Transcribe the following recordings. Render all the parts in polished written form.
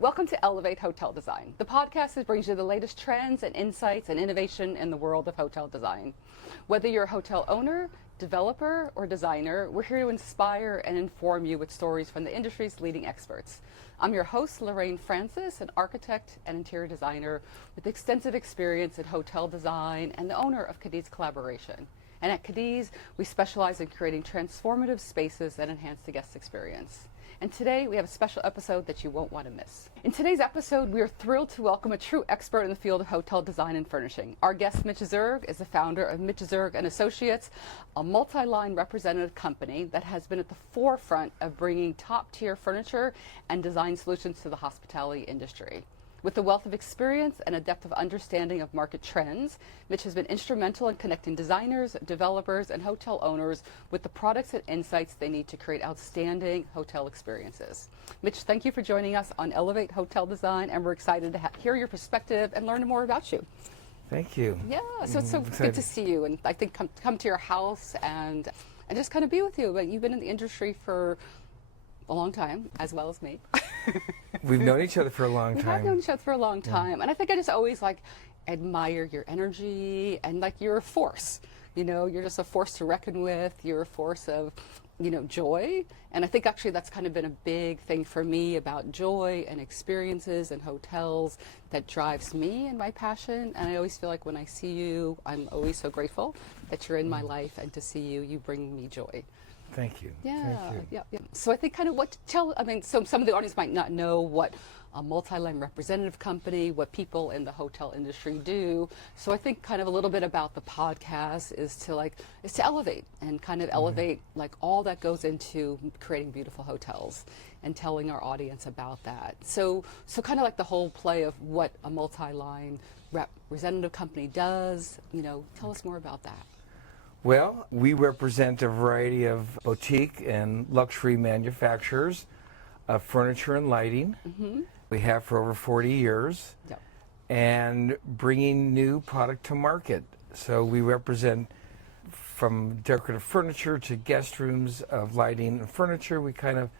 Welcome to Elevate Hotel Design. The podcast that brings you the latest trends and insights and innovation in the world of hotel design. Whether you're a hotel owner, developer, or designer, we're here to inspire and inform you with stories from the industry's leading experts. I'm your host, Lorraine Francis, an architect and interior designer with extensive experience in hotel design and the owner of Cadiz Collaboration. And at Cadiz, we specialize in creating transformative spaces that enhance the guest experience. And today we have a special episode that you won't want to miss. In today's episode, we are thrilled to welcome a true expert in the field of hotel design and furnishing. Our guest, Mitch Zerg, is the founder of Mitch Zerg and Associates, a multi-line representative company that has been at the forefront of bringing top-tier furniture and design solutions to the hospitality industry. With a wealth of experience and a depth of understanding of market trends, Mitch has been instrumental in connecting designers, developers, and hotel owners with the products and insights they need to create outstanding hotel experiences. Mitch, thank you for joining us on Elevate Hotel Design, and we're excited to hear your perspective and learn more about you. Thank you. Yeah, so it's so good to see you, and I think come to your house and just kind of be with you. But you've been in the industry for a long time, as well as me. We've known each other for a long time. We have known each other for a long time, and I think I just always admire your energy and you're a force. You know, you're just a force to reckon with. You're a force of, joy, and I think actually that's kind of been a big thing for me about joy and experiences and hotels that drives me and my passion. And I always feel like when I see you, I'm always so grateful that you're in my life, and to see you, you bring me joy. Thank you. Yeah, Thank you. yeah. So I think kind of so some of the audience might not know what a multi-line representative company, what people in the hotel industry do. So I think kind of a little bit about the podcast is to elevate and kind of elevate all that goes into creating beautiful hotels and telling our audience about that. So kind of the whole play of what a multi-line representative company does, tell us more about that. Well, we represent a variety of boutique and luxury manufacturers of furniture and lighting. Mm-hmm. We have for over 40 years. Yep. And bringing new product to market. So we represent from decorative furniture to guest rooms of lighting and furniture. We kind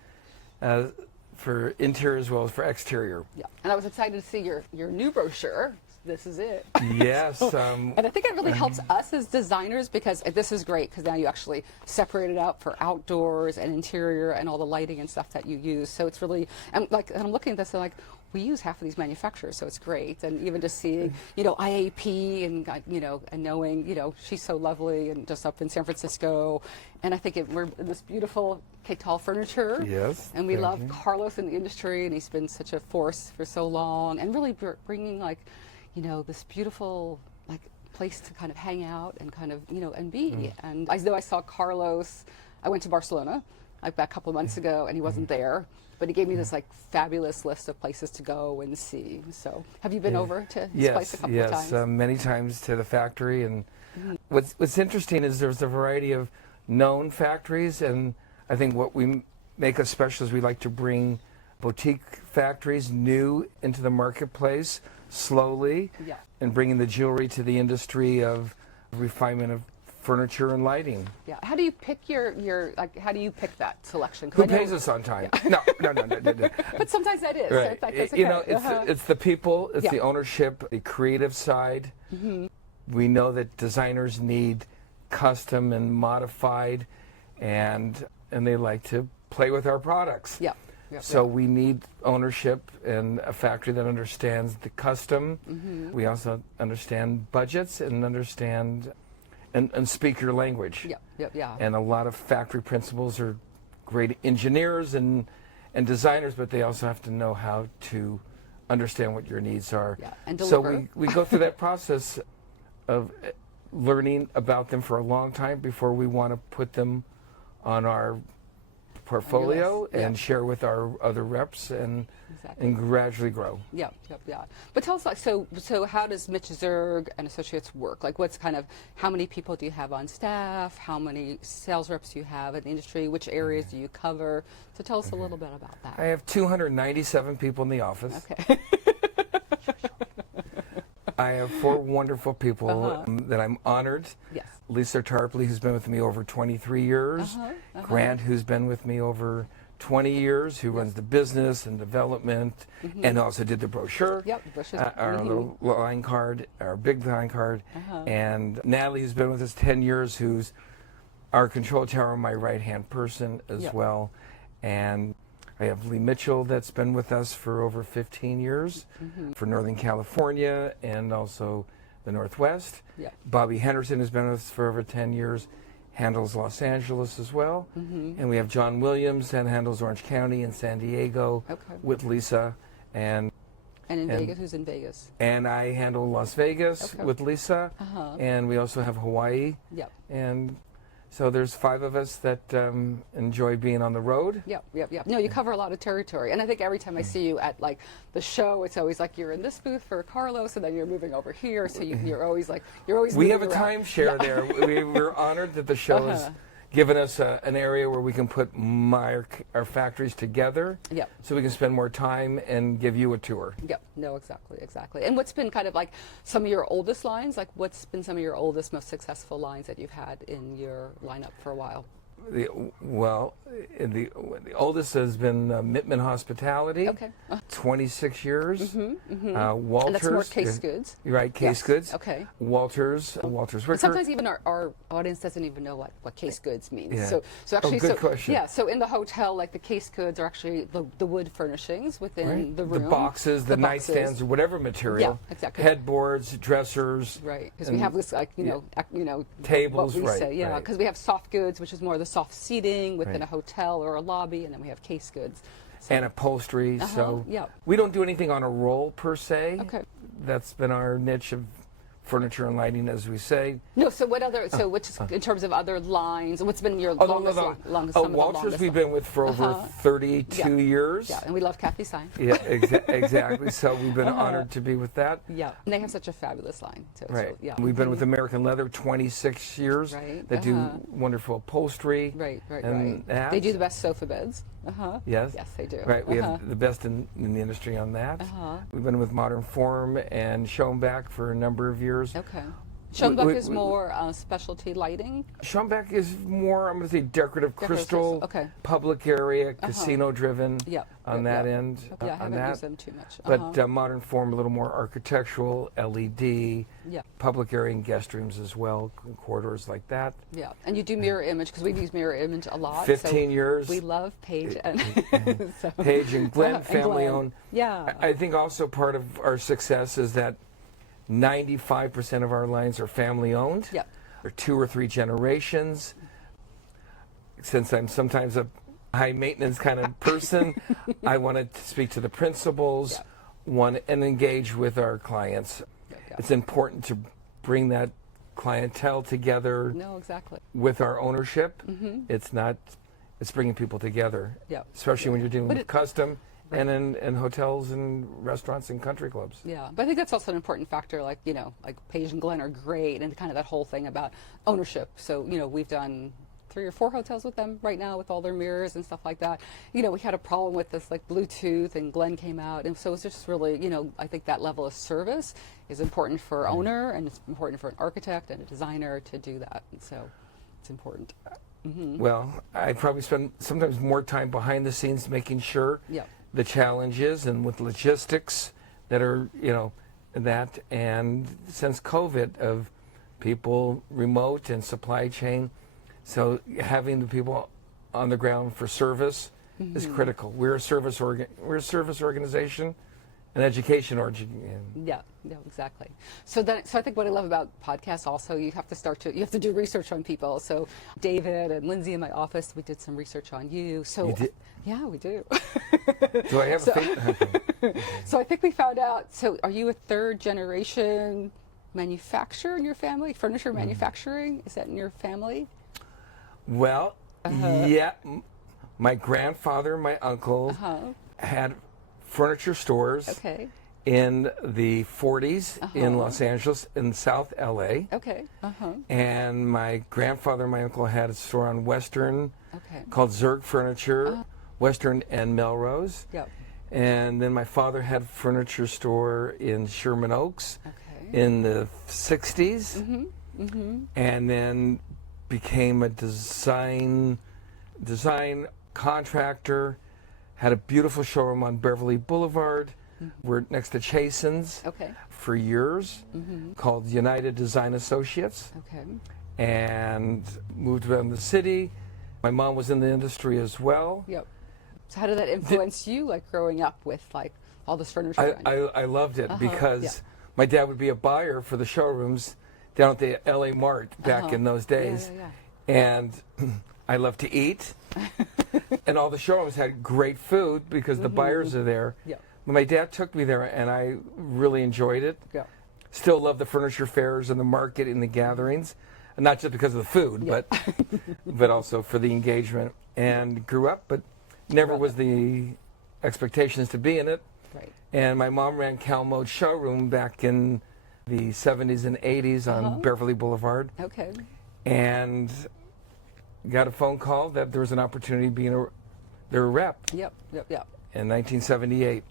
of, for interior as well as for exterior. Yeah, and I was excited to see your new brochure. This is it. Yes. And I think it really helps us as designers, because this is great, because now you actually separate it out for outdoors and interior and all the lighting and stuff that you use. So it's really, and I'm looking at this and we use half of these manufacturers, so it's great. And even just seeing, IAP and knowing, she's so lovely and just up in San Francisco. And I think we're in this beautiful Catal furniture. Yes. And we love Carlos in the industry, and he's been such a force for so long, and really bringing this beautiful place to kind of hang out and kind of and be. And I know I saw Carlos. I went to Barcelona a couple of months ago, and he wasn't there, but he gave me this fabulous list of places to go and see. So have you been over to his place a couple of times? Yes, many times to the factory. And what's interesting is there's a variety of known factories, and I think what we make us special is we like to bring boutique factories new into the marketplace slowly, and bringing the jewelry to the industry of refinement of furniture and lighting. Yeah. How do you pick how do you pick that selection? Who pays us on time? Yeah. No. But sometimes that is. Right. So it's okay. It's the people, it's the ownership, the creative side. Mm-hmm. We know that designers need custom and modified, and they like to play with our products. Yeah. So we need ownership and a factory that understands the custom. Mm-hmm. We also understand budgets and understand and speak your language. Yeah. And a lot of factory principals are great engineers and designers, but they also have to know how to understand what your needs are. Yeah. And deliver. So we go through that process of learning about them for a long time before we want to put them on our portfolio and share with our other reps and gradually grow. Yeah. But tell us, so how does Mitch Zerg and Associates work? What's how many people do you have on staff? How many sales reps do you have in the industry? Which areas do you cover? So tell us a little bit about that. I have 297 people in the office. Okay. I have 4 wonderful people that I'm honored. Yes. Lisa Tarpley, who's been with me over 23 years. Grant, who's been with me over 20 years, who runs the business and development, and also did the brochure. Yep, the brochure's our little line card, our big line card. And Natalie, who's been with us 10 years, who's our control tower, my right-hand person as well. And I have Lee Mitchell that's been with us for over 15 years for Northern California and also the Northwest. Bobby Henderson has been with us for over 10 years, handles Los Angeles as well. And we have John Williams that handles Orange County and San Diego with Lisa. And in Vegas, who's in Vegas? And I handle Las Vegas with Lisa. And we also have Hawaii. And so there's 5 of us that enjoy being on the road. No, you cover a lot of territory. And I think every time I see you at like the show, it's always like you're in this booth for Carlos and then you're moving over here. So you're always like, we have a around. timeshare there. We're honored that the show has given us an area where we can put our factories together so we can spend more time and give you a tour. No, exactly. And what's been kind of like some of your oldest lines? Like what's been some of your oldest, most successful lines that you've had in your lineup for a while? The oldest has been Mittman Hospitality, 26 years. Walters. And that's more case goods. Right, case goods. Walters Wicker. Sometimes even our audience doesn't even know what case goods means. So actually, good question. So in the hotel, like the case goods are actually the wood furnishings within the room. The boxes, the nightstands, or whatever material. Headboards, dressers. Right, because we have this like tables. What we say, because we have soft goods, which is more the soft seating within a hotel or a lobby, and then we have case goods. And upholstery. So we don't do anything on a roll per se. That's been our niche of furniture and lighting, as we say. No, so what other, which is in terms of other lines, what's been your longest? Walters we've been with for over 32 years. And we love Kathy Stein. Exactly. So we've been honored to be with that. And they have such a fabulous line. So really, we've been with American Leather 26 years. They do wonderful upholstery. They do the best sofa beds. Yes, they do. We have the best in the industry on that. We've been with Modern Form and Schoenbach for a number of years. Schoenbach is more specialty lighting? Schoenbach is more, I'm going to say, decorative crystal, public area, casino-driven on that end. I haven't used them too much. But Modern Form, a little more architectural, LED, public area and guest rooms as well, corridors like that. And you do mirror image, because we use mirror image a lot. 15 years. We love Paige and Paige and Glenn, family-owned. I think also part of our success is that 95% of our lines are family-owned. Or 2 or 3 generations. Since I'm sometimes a high-maintenance kind of person, I wanted to speak to the principals, and engage with our clients. It's important to bring that clientele together. With our ownership. It's bringing people together. Especially when you're dealing with custom. And in hotels and restaurants and country clubs. But I think that's also an important factor. Like Paige and Glenn are great, and kind of that whole thing about ownership. So we've done 3 or 4 hotels with them right now with all their mirrors and stuff like that. We had a problem with this like Bluetooth, and Glenn came out, and so it's just really I think that level of service is important for an owner, and it's important for an architect and a designer to do that, and so it's important. Well, I probably spend sometimes more time behind the scenes making sure the challenges and with logistics that are, that, and since COVID of people remote and supply chain, so having the people on the ground for service is critical. We're a service organization, an education organization. Exactly. So I think what I love about podcasts also, you have to do research on people. So David and Lindsay in my office, we did some research on you. So you did? Yeah, we do. Do I have a So I think we found out, so are you a 3rd generation manufacturer in your family? Furniture manufacturing? Is that in your family? Well, my grandfather, my uncle had furniture stores in the 40s in Los Angeles, in South LA. And my grandfather, my uncle, had a store on Western called Zerg Furniture, Western and Melrose. And then my father had a furniture store in Sherman Oaks in the 60s. And then became a design contractor, had a beautiful showroom on Beverly Boulevard. We're next to Chasen's for years, called United Design Associates, and moved around the city. My mom was in the industry as well. So how did that influence you, like growing up with like all this furniture? I loved it because my dad would be a buyer for the showrooms down at the LA Mart back in those days. And I loved to eat. And all the showrooms had great food because the buyers are there. But my dad took me there and I really enjoyed it. Still love the furniture fairs and the market and the gatherings. And not just because of the food, but also for the engagement. And grew up, but never was the expectations to be in it. And my mom ran Calmode Showroom back in the 70s and 80s on Beverly Boulevard. And got a phone call that there was an opportunity being their rep. In 1978.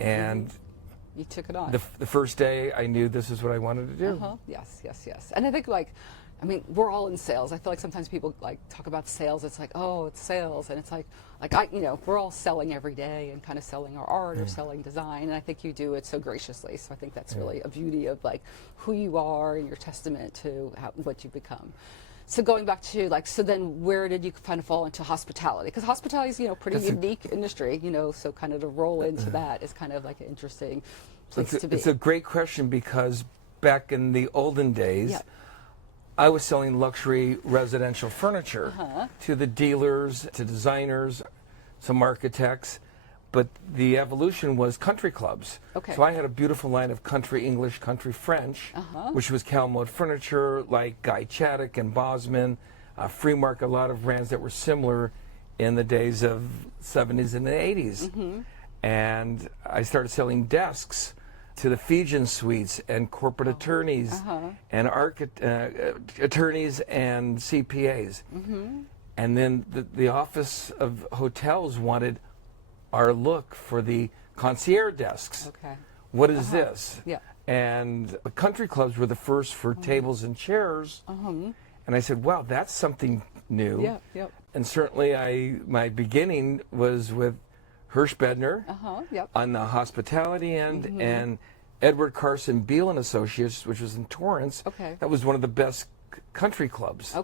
And you took it on. The first day I knew this is what I wanted to do. Yes. And I think I mean, we're all in sales. I feel like sometimes people like talk about sales. It's like, oh, it's sales, and it's like we're all selling every day and kind of selling our art or selling design. And I think you do it so graciously. So I think that's really a beauty of like who you are and your testament to what you become. So going back to so then where did you kind of fall into hospitality? Because hospitality is pretty unique industry. So kind of to roll into that is kind of like an interesting place to be. It's a great question because back in the olden days. I was selling luxury residential furniture to the dealers, to designers, some architects, but the evolution was country clubs. So I had a beautiful line of country English, country French, which was Calmode furniture, like Guy Chaddock and Bosman, Freemark, a lot of brands that were similar in the days of 70s and the 80s. And I started selling desks to the Fijian suites and corporate attorneys and attorneys and CPAs. And then the Office of Hotels wanted our look for the concierge desks. What is this? And the country clubs were the first for tables and chairs. And I said, wow, that's something new. And certainly my beginning was with Hirsch Bedner on the hospitality end, and Edward Carson Beale and Associates, which was in Torrance. That was one of the best country clubs.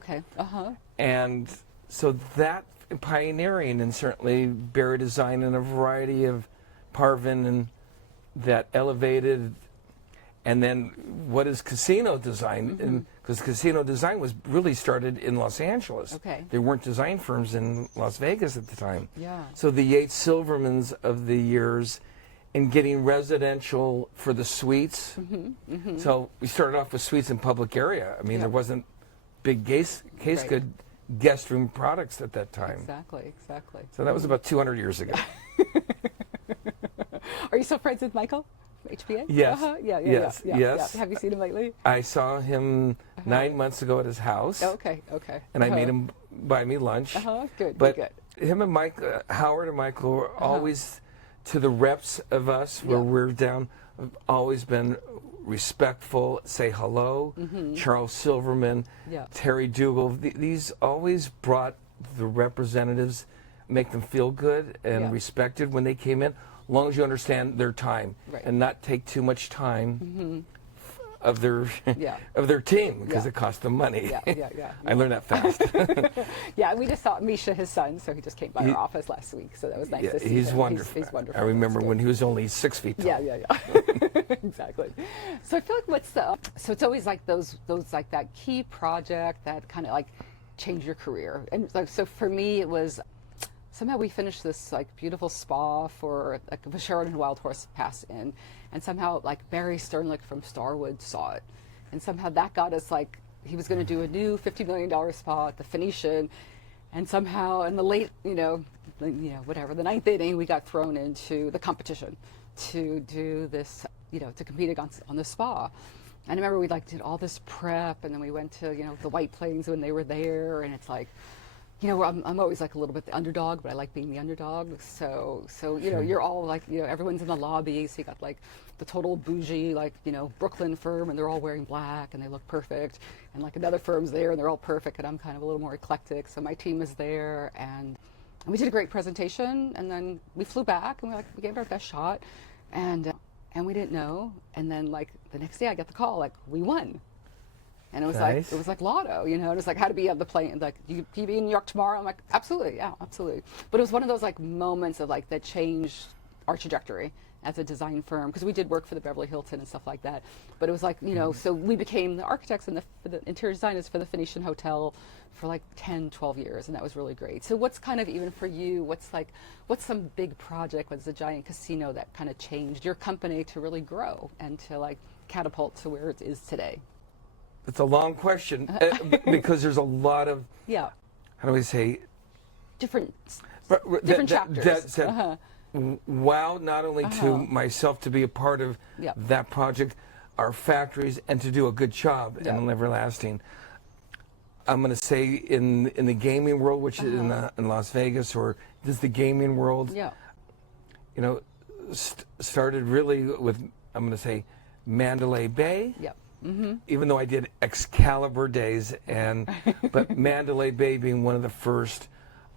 And so that pioneering, and certainly Barry Design and a variety of Parvin, and that elevated. And then what is casino design? Because casino design was really started in Los Angeles. There weren't design firms in Las Vegas at the time. So the Yates Silvermans of the years in getting residential for the suites. So we started off with suites in public area. I mean, there wasn't big case good guest room products at that time. Exactly. So that was about 200 years ago. Are you still friends with Michael? HPA? Yes. Yes. Have you seen him lately? I saw him 9 months ago at his house. Okay. And I made him buy me lunch. Good. But good. him and Mike, Howard and Michael were always, to the reps of us where we're down, have always been respectful, say hello. Charles Silverman, Terry Dougal, these always brought the representatives, make them feel good and respected when they came in. As long as you understand their time and not take too much time of their of their team, because it costs them money. I learned that fast. We just saw Misha, his son, so he just came by our office last week, so that was nice to see he's him. Wonderful. He's wonderful. I remember when he was only 6 feet tall. Exactly. So I feel like so it's always like those like that key project that kind of like changed your career. And like, so for me it was, somehow we finished this like beautiful spa for like the Sheridan Wild Horse Pass Inn, and somehow like Barry Sternlick from Starwood saw it, and somehow that got us like, he was going to do a new $50 million spa at the Phoenician, and somehow in the late, whatever, the ninth inning, we got thrown into the competition to do this, to compete on the spa. And I remember we like did all this prep, and then we went to, the White Plains when they were there, and it's like, I'm always like a little bit the underdog, but I like being the underdog. So you're all like, everyone's in the lobby, so you got like the total bougie, like, Brooklyn firm, and they're all wearing black and they look perfect. And like another firm's there and they're all perfect, and I'm kind of a little more eclectic. So my team is there, and And we did a great presentation, and then we flew back, and we gave it our best shot, and we didn't know. And then like the next day, I got the call, like, we won. And it was Nice. like, it was like lotto, you know. It was like, how to be on the plane, like, you be in New York tomorrow? I'm like, absolutely, yeah, absolutely. But it was one of those like moments of like that changed our trajectory as a design firm, because we did work for the Beverly Hilton and stuff like that. But it was like, you know, so we became the architects and the interior designers for the Phoenician Hotel for like 10, 12 years, and that was really great. So what's kind of, even for you, what's some big project, what's a giant casino that kind of changed your company to really grow and to like catapult to where it is today? It's a long question because there's a lot of, Yeah, how do we say, different chapters. That said, wow, not only to myself to be a part of Yeah. that project, our factories, and to do a good job Yeah. and everlasting. I'm going to say in the gaming world, which is in Las Vegas, or just the gaming world, Yeah, you know, started really with, I'm going to say, Mandalay Bay. yeah. Even though I did Excalibur days, but Mandalay Bay being one of the first.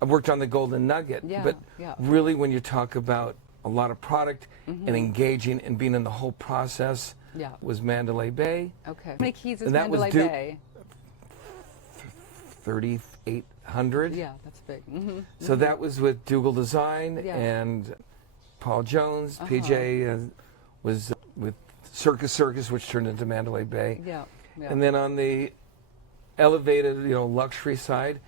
I worked on the Golden Nugget, Yeah, but yeah. really when you talk about a lot of product and engaging and being in the whole process, Yeah. was Mandalay Bay. Okay. How many keys is And that was Mandalay Bay? 3,800. Yeah, that's big. So that was with Dougal Design Yeah. and Paul Jones. PJ was with Circus, which turned into Mandalay Bay. Yeah, yeah. And then on the elevated, luxury side,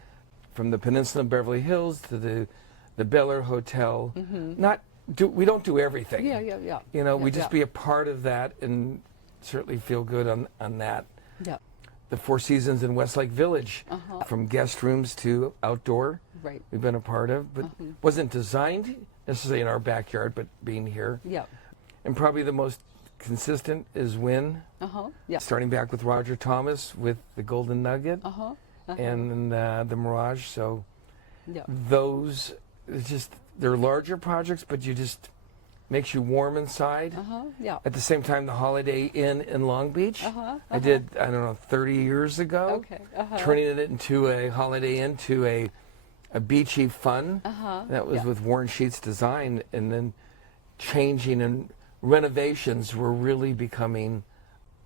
from the Peninsula of Beverly Hills to the Bel Air Hotel, we don't do everything. Yeah, yeah, yeah. You know, we Yeah, just yeah. be a part of that and certainly feel good on that. Yeah, The Four Seasons in Westlake Village, from guest rooms to outdoor, right. we've been a part of, but wasn't designed necessarily in our backyard, but being here. Yeah. And probably the most consistent is Wynn, Yeah. starting back with Roger Thomas with the Golden Nugget and the Mirage. So Yeah. those, it's just, they're larger projects, but you just, makes you warm inside. Yeah. At the same time, the Holiday Inn in Long Beach, I did, I don't know, 30 years ago, Okay. turning it into a Holiday Inn to a beachy fun. That was Yeah. with Warren Sheets Design, and then changing and renovations were really becoming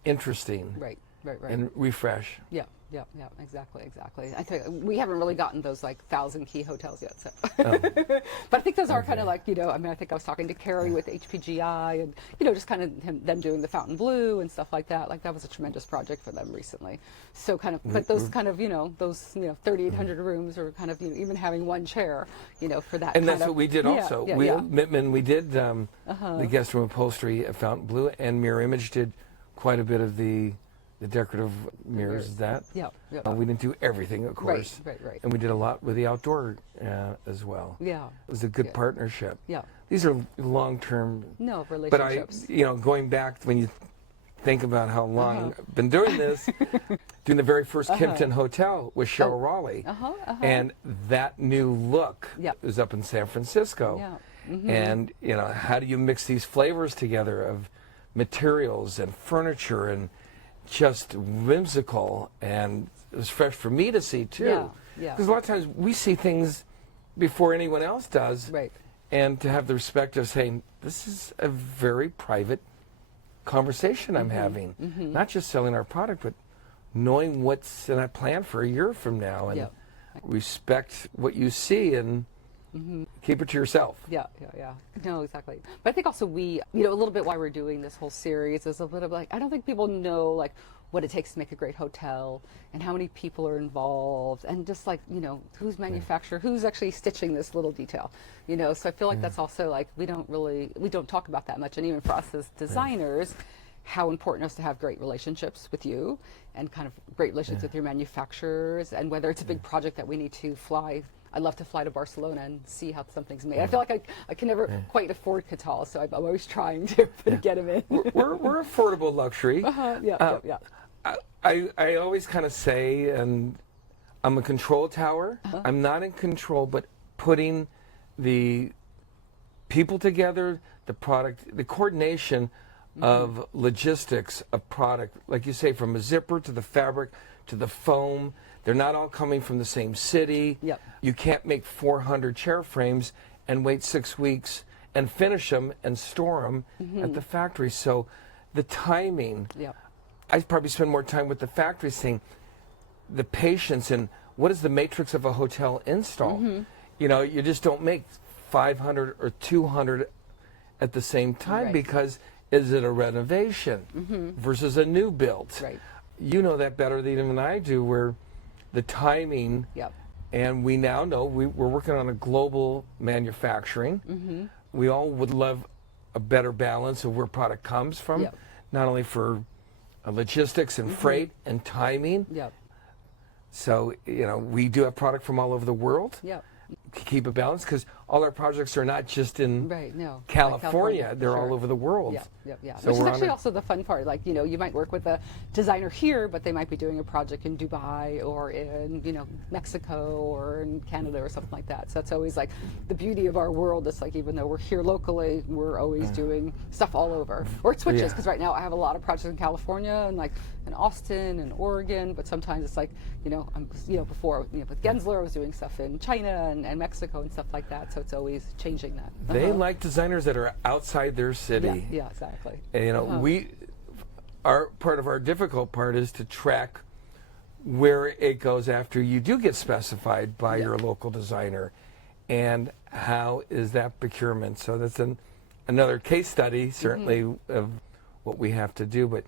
interesting Right. and refresh. Yeah. Yeah, exactly. I think we haven't really gotten those like 1,000-key hotels yet. So, but I think those are kind of like, I mean, I think I was talking to Carrie with HPGI, and just kind of them doing the Fountain Blue and stuff like that. Like that was a tremendous project for them recently. So kind of, but those kind of, those 3,800 rooms, or kind of even having one chair, for that. And kind that's of, what we did also. Yeah, We did the guest room upholstery at Fountain Blue, and Mirror Image did quite a bit of the decorative mirrors. Yeah. We didn't do everything, of course. Right. And we did a lot with the outdoor as well. Yeah. It was a good partnership. Yeah. These are long-term. No, But relationships. going back when you think about how long I've been doing this, doing the very first Kimpton Hotel with Cheryl Raleigh, and that new look was up in San Francisco. Yeah. And how do you mix these flavors together of materials and furniture and just whimsical, and it was fresh for me to see too. Yeah. Because a lot of times we see things before anyone else does, Right. and to have the respect of saying, this is a very private conversation I'm having, not just selling our product, but knowing what's in a plan for a year from now, and respect what you see and keep it to yourself. Yeah. No, exactly. But I think also we, a little bit why we're doing this whole series is a bit of like, I don't think people know like what it takes to make a great hotel and how many people are involved, and just like, who's manufacturer, who's actually stitching this little detail, so I feel like that's also like, we don't talk about that much. And even for us as designers, how important it is to have great relationships with you and kind of great relationships with your manufacturers, and whether it's a big project that we need to fly. I'd love to fly to Barcelona and see how something's made. I feel like I can never quite afford Qatar, so I'm always trying to get them in. We're affordable luxury. Yeah. I always kind of say, and I'm a control tower. I'm not in control, but putting the people together, the product, the coordination of logistics of product, like you say, from a zipper to the fabric to the foam, They're not all coming from the same city. Yep. You can't make 400 chair frames and wait 6 weeks and finish them and store them at the factory. So the timing, Yep. I probably spend more time with the factory saying the patience and what is the matrix of a hotel install. You know, you just don't make 500 or 200 at the same time, Right. because is it a renovation versus a new build? Right. You know that better than even I do, where the timing, Yep. and we now know we're working on a global manufacturing. We all would love a better balance of where product comes from, Yep. not only for logistics and freight and timing. Yep. So, you know, we do have product from all over the world. Yep. To keep a balance, because all our projects are not just in Right, no. California, they're sure. all over the world. Yeah. So Which is we're actually on also the fun part. Like, you know, you might work with a designer here, but they might be doing a project in Dubai or in, you know, Mexico or in Canada or something like that. So that's always like the beauty of our world. It's like, even though we're here locally, we're always doing stuff all over. Or it switches, because right now I have a lot of projects in California and like in Austin and Oregon, but sometimes it's like, before, with Gensler I was doing stuff in China and Mexico and stuff like that. So it's always changing that. They like designers that are outside their city. Yeah, exactly. And, you know, our part of our difficult part is to track where it goes after you do get specified by your local designer, and how is that procurement. So that's another case study, certainly, of what we have to do. But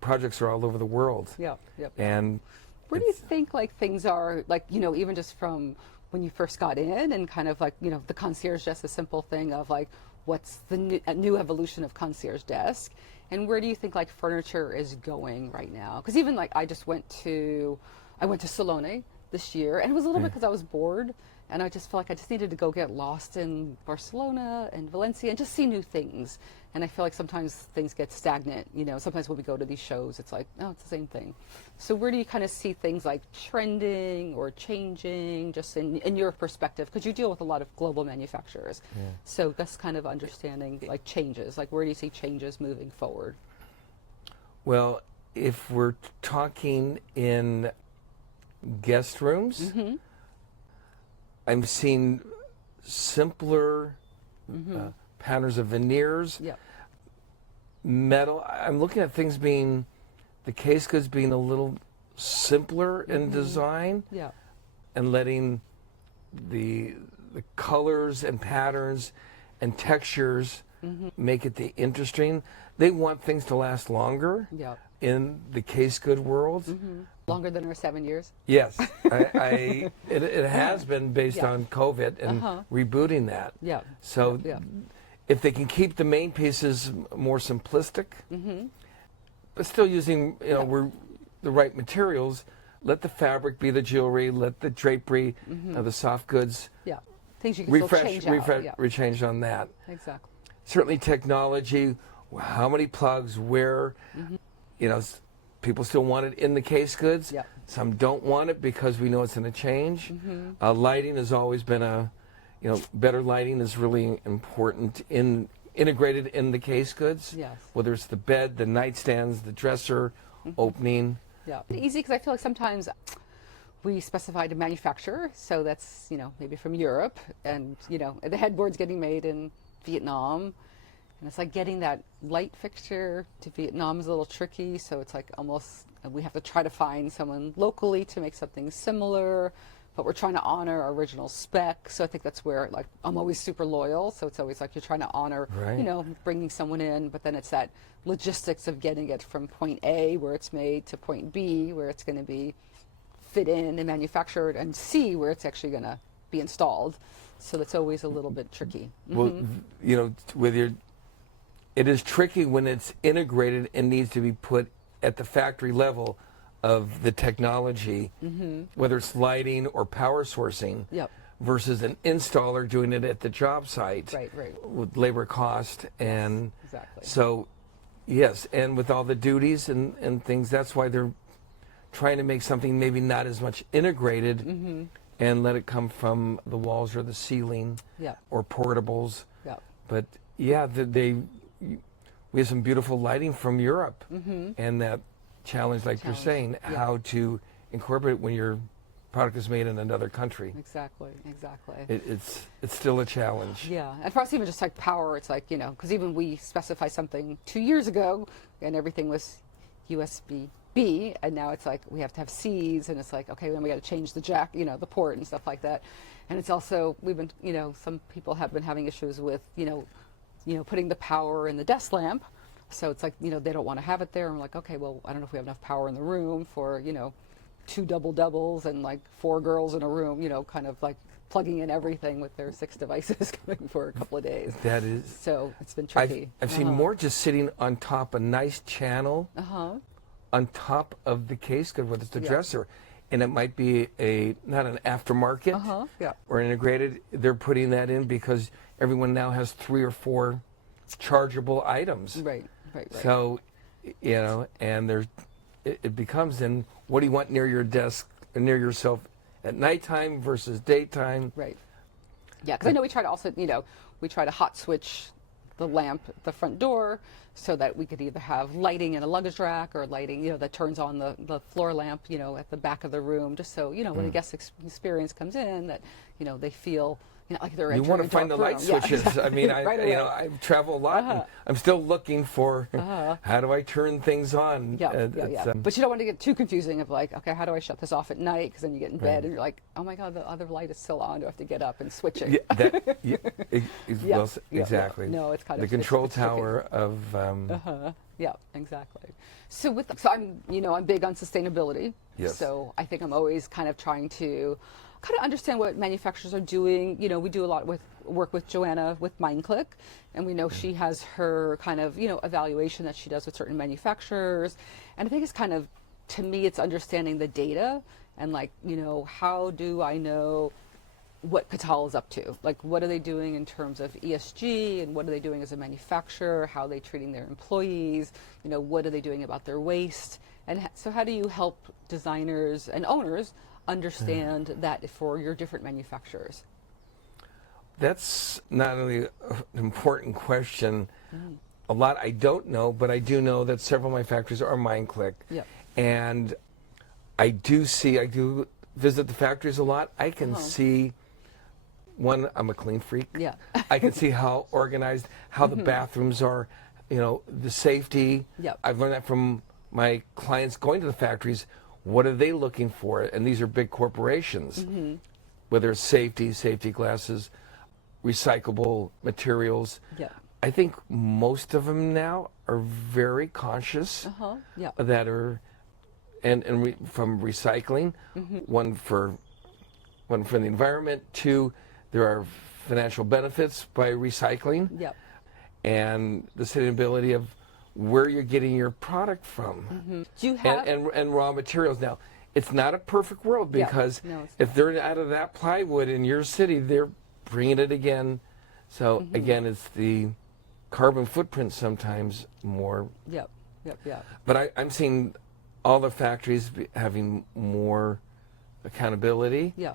projects are all over the world. Yeah. And where do you think like things are, like, even just from when you first got in, and kind of like, the concierge desk, a simple thing of like, what's the new evolution of concierge desk, and where do you think like furniture is going right now? Because even like I went to Salone this year, and it was a little bit because I was bored, and I just felt like I just needed to go get lost in Barcelona and Valencia and just see new things. And I feel like sometimes things get stagnant. Sometimes when we go to these shows, it's like, oh, it's the same thing. So where do you kind of see things like trending or changing, just in your perspective? Because you deal with a lot of global manufacturers. Yeah. So that's kind of understanding like changes. Like, where do you see changes moving forward? Well, if we're talking in guest rooms, I'm seeing simpler patterns of veneers, metal. I'm looking at things being, the case goods being a little simpler in design, and letting the colors and patterns and textures make it the interesting. They want things to last longer in the case good world. Longer than our 7 years? Yes. It has been based on COVID and rebooting that. So if they can keep the main pieces more simplistic, but still using the right materials, let the fabric be the jewelry, let the drapery, the soft goods, things you can still change out. Rechange on that. Exactly. Certainly technology, how many plugs, where, people still want it in the case goods. Some don't want it because we know it's going to change. Lighting has always been better lighting is really important, integrated in the case goods. Whether it's the bed, the nightstands, the dresser, opening. Easy, because I feel like sometimes we specify to manufacturer, so that's maybe from Europe, and the headboard's getting made in Vietnam. And it's like getting that light fixture to Vietnam is a little tricky, so it's like almost we have to try to find someone locally to make something similar, but we're trying to honor our original spec. So I think that's where, like, I'm always super loyal, so it's always like you're trying to honor, bringing someone in, but then it's that logistics of getting it from point A, where it's made, to point B, where it's going to be fit in and manufactured, and C, where it's actually going to be installed. So that's always a little bit tricky. Well, it is tricky when it's integrated and needs to be put at the factory level of the technology, whether it's lighting or power sourcing, versus an installer doing it at the job site with labor cost. And so, yes, and with all the duties and things, that's why they're trying to make something maybe not as much integrated and let it come from the walls or the ceiling or portables. But yeah, we have some beautiful lighting from Europe, and that challenge, like you're saying, how to incorporate when your product is made in another country. Exactly, exactly. It's still a challenge. Yeah, and for us, even just like power, it's like, because even we specified something 2 years ago, and everything was USB-B, and now it's like we have to have C's, and it's like, okay, then we got to change the jack, the port and stuff like that. And it's also, we've been, some people have been having issues with, putting the power in the desk lamp. So it's like, they don't want to have it there. I'm like, okay, well, I don't know if we have enough power in the room for, 2 doubles and like 4 girls in a room, kind of like plugging in everything with their 6 devices coming for a couple of days. That is. So it's been tricky. I've seen more just sitting on top, a nice channel on top of the case, whether it's the dresser. And it might be not an aftermarket or integrated. They're putting that in because everyone now has 3 or 4 chargeable items. Right. So, and it becomes then, what do you want near your desk, near yourself at nighttime versus daytime? Right. Yeah, because I know we try to also, we try to hot switch the lamp at the front door so that we could either have lighting in a luggage rack or lighting, that turns on the floor lamp, at the back of the room, just so, when the guest experience comes in, that, they feel like they're entering. You want to find the light switches. Yeah. I mean, I I travel a lot. And I'm still looking for how do I turn things on. Yeah. But you don't want to get too confusing of like, okay, how do I shut this off at night? Because then you get in bed and you're like, oh my God, the other light is still on. Do I have to get up and switch it? Well, exactly. No, it's kind the of control it's tower of. Yeah, exactly. So I'm big on sustainability. Yes. So I think I'm always kind of trying to kind of understand what manufacturers are doing. We do a lot with work with Joanna with MindClick, and we know she has her kind of evaluation that she does with certain manufacturers. And I think it's kind of, to me, it's understanding the data and like, how do I know what Cadiz is up to? Like, what are they doing in terms of ESG, and what are they doing as a manufacturer? How are they treating their employees? What are they doing about their waste? And so how do you help designers and owners understand that for your different manufacturers? That's not only an important question. A lot I don't know, but I do know that several of my factories are MindClick. Yep. And I do visit the factories a lot. I can see, one, I'm a clean freak. Yeah. I can see how organized, how the bathrooms are, the safety. Yep. I've learned that from my clients going to the factories. What are they looking for? And these are big corporations, whether it's safety glasses, recyclable materials. Yeah. I think most of them now are very conscious that are, from recycling, one for the environment, 2, there are financial benefits by recycling, and the sustainability of where you're getting your product from, Do you have and raw materials. Now, it's not a perfect world because if they're out of that plywood in your city, they're bringing it again. So again, it's the carbon footprint sometimes more. Yep. But I'm seeing all the factories having more accountability. Yeah.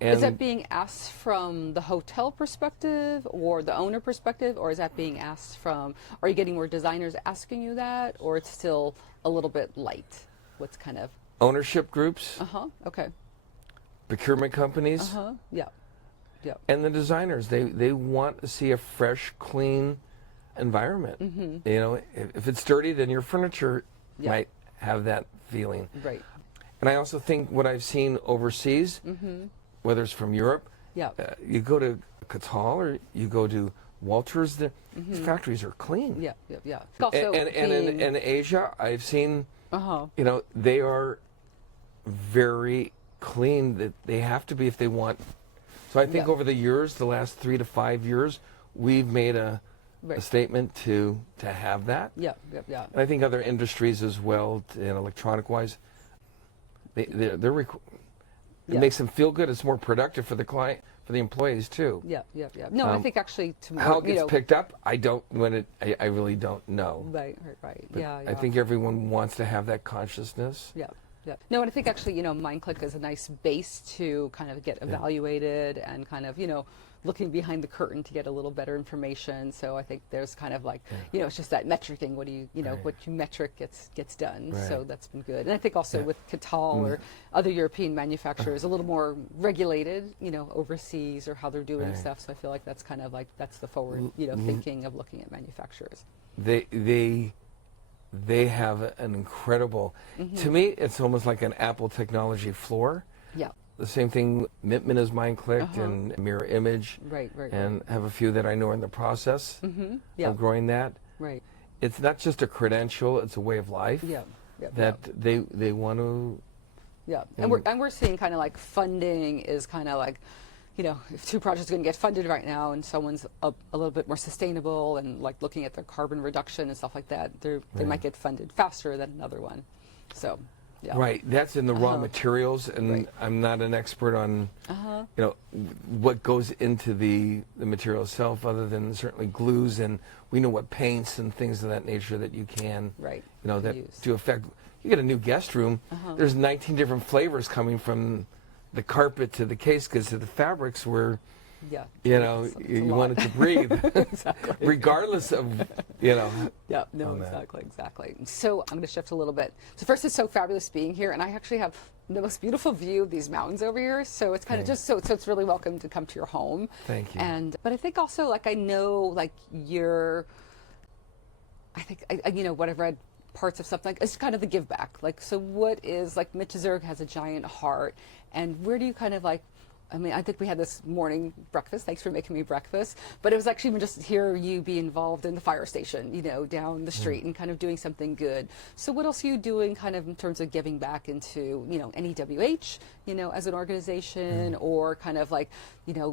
And is that being asked from the hotel perspective or the owner perspective, or is that being asked from, are you getting more designers asking you that, or it's still a little bit light? What's kind of? Ownership groups. Okay. Procurement companies. Yeah. And the designers, they want to see a fresh, clean environment. If it's dirty, then your furniture might have that feeling. Right. And I also think what I've seen overseas, whether it's from Europe, you go to Cadiz or you go to Walters, these factories are clean. Yeah. Also and in Asia, I've seen, they are very clean. That they have to be if they want. So I think over the years, the last 3 to 5 years, we've made a statement to have that. Yeah. And I think other industries as well, electronic-wise, it makes them feel good. It's more productive for the client, for the employees too. Yeah. No, I think actually how it gets picked up, I really don't know. Right. But Yeah. I think everyone wants to have that consciousness. Yeah. No, and I think actually, MindClick is a nice base to kind of get evaluated and kind of, looking behind the curtain to get a little better information. So I think there's kind of like, it's just that metricing. What do you, what you metric gets done. Right. So that's been good. And I think also with Catal or other European manufacturers, a little more regulated, overseas or how they're doing stuff. So I feel like that's kind of like, that's the forward, thinking of looking at manufacturers. They have an incredible, to me, it's almost like an Apple technology floor. Yeah. The same thing, Mittman is Mind Clicked and Mirror Image. Right. And have a few that I know are in the process of growing that. Right. It's not just a credential, it's a way of life that they want to. Yeah, and we're seeing kind of like funding is kind of like, if two projects are going to get funded right now and someone's a little bit more sustainable and like looking at their carbon reduction and stuff like that, they might get funded faster than another one. So, yeah. Right, that's in the raw materials, and I'm not an expert on, what goes into the material itself, other than certainly glues, and we know what paints and things of that nature that you can, that use. to affect. You get a new guest room, there's 19 different flavors coming from the carpet to the case goods to the fabrics where, you want it to breathe, regardless of, Yeah, no, exactly. So I'm going to shift a little bit. So first, it's so fabulous being here, and I actually have the most beautiful view of these mountains over here. So it's kind of just so it's really welcome to come to your home. Thank you. But I think also, like, I know, like, what I've read parts of something, it's kind of the give back. Like, so what is, like, Mitch Zerg has a giant heart, and where do you kind of like, I think we had this morning breakfast. Thanks for making me breakfast. But it was actually even just to hear you be involved in the fire station, down the street and kind of doing something good. So what else are you doing kind of in terms of giving back into, NEWH, as an organization, or kind of like,